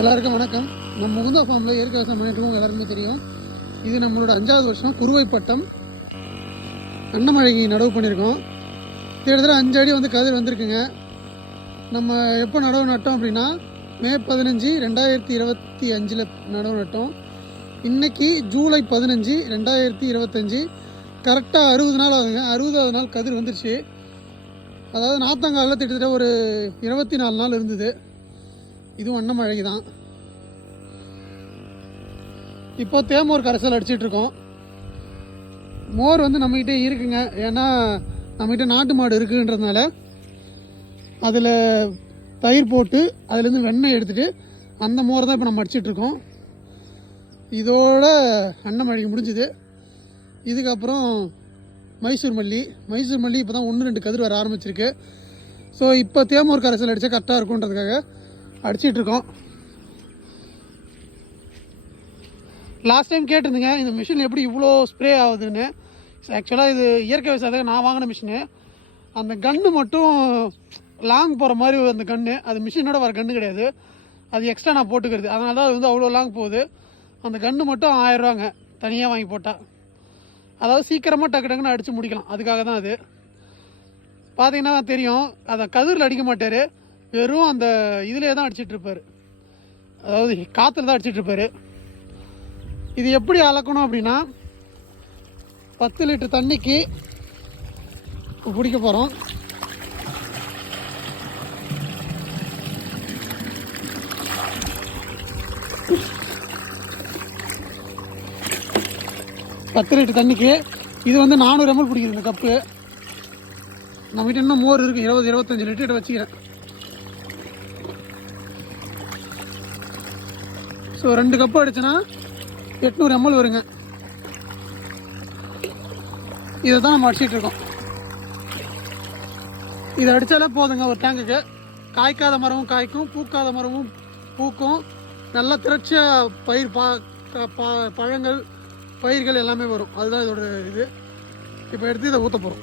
எல்லாருக்கும் வணக்கம். நம்ம முகுந்தா ஃபார்மில் இயற்கை விவசாயம் பண்ணிட்டு எல்லாருமே தெரியும். இது நம்மளோட அஞ்சாவது வருஷம் குறுவை பட்டம். அன்னமழகி நடவு பண்ணியிருக்கோம் கிட்டத்தட்ட அஞ்சு அடி வந்து கதிர் வந்திருக்குங்க. நம்ம எப்போ நடவு நட்டோம் அப்படின்னா மே பதினஞ்சு ரெண்டாயிரத்தி இருபத்தி அஞ்சில் நடவு நட்டோம். இன்னைக்கு ஜூலை பதினஞ்சு ரெண்டாயிரத்தி இருபத்தஞ்சி கரெக்டாக அறுபது நாள் ஆகுதுங்க. அறுபதாவது நாள் கதிர் வந்துருச்சு. அதாவது நாத்தங்காலில் கிட்டத்தட்ட ஒரு இருபத்தி நாலு நாள் இருந்தது. இதுவும் அன்னமழகி தான் இப்போ தேமோர் கரைசல் அடிச்சிட்ருக்கோம். மோர் வந்து நம்மகிட்ட இருக்குங்க. ஏன்னா நம்மகிட்ட நாட்டு மாடு இருக்குன்றதுனால அதில் தயிர் போட்டு அதுலேருந்து வெண்ணெய் எடுத்துட்டு அந்த மோரை தான் இப்போ நம்ம அடிச்சிட்ருக்கோம். இதோட அன்னமழகி முடிஞ்சுது. இதுக்கப்புறம் மைசூர் மல்லி. மைசூர் மல்லி இப்போ தான் ஒன்று ரெண்டு கதிர் வர ஆரம்பிச்சிருக்கு. ஸோ இப்போ தேமூர் கரைசல் அடித்தா கரெக்டாக இருக்குன்றதுக்காக அடிச்சிட்ருக்கோம். லாஸ்ட் டைம் கேட்டிருந்தீங்க இந்த மிஷின் எப்படி இவ்வளோ ஸ்ப்ரே ஆகுதுன்னு. ஆக்சுவலாக இது இயற்கை விவசாயத்துக்கு நான் வாங்கின மிஷினு அந்த கன்று மட்டும் லாங் போகிற மாதிரி அந்த கன்று அது மிஷினோட வர கன்று கிடையாது. அது எக்ஸ்ட்ரா நான் போட்டுக்கிறது. அதனால தான் அது வந்து அவ்வளோ லாங் போகுது. அந்த கன்று மட்டும் ஆயிரரூவாங்க தனியாக வாங்கி போட்டால் அதாவது சீக்கிரமாக டக்கு டக்குன்னு அடித்து முடிக்கலாம். அதுக்காக தான் அது பார்த்தீங்கன்னா தெரியும். அதை கதிரில் அடிக்க மாட்டார். வெறும் அந்த இதிலே தான் அடிச்சிட்டுருப்பார் அதாவது காற்றுல தான் அடிச்சிட்டு இருப்பார். இது எப்படி அளக்கணும் அப்படின்னா பத்து லிட்டர் தண்ணிக்கு பிடிக்க போகிறோம் பத்து லிட்டர் தண்ணிக்கு இது வந்து நானூறு எம்எல் பிடிக்குது இந்த கப்பு நம்மகிட்ட இன்னும் மோர் இருக்குது இருபது இருபத்தஞ்சு லிட்டர் வச்சுக்கிறேன். ஸோ ரெண்டு கப்பு அடிச்சுன்னா எட்நூறு எம்எல் வருங்க. இதை தான் நம்ம அடிச்சிட்டு இருக்கோம். இதை அடித்தாலே போதுங்க ஒரு டேங்குக்கு காய்க்காத மரமும் காய்க்கும் பூக்காத மரமும் பூக்கும். நல்லா திரட்சியாக பயிர் பா பா- பழங்கள் பயிர்கள் எல்லாமே வரும். அதுதான் இதோட இது. இப்போ எடுத்து இதை ஊற்ற போகிறோம்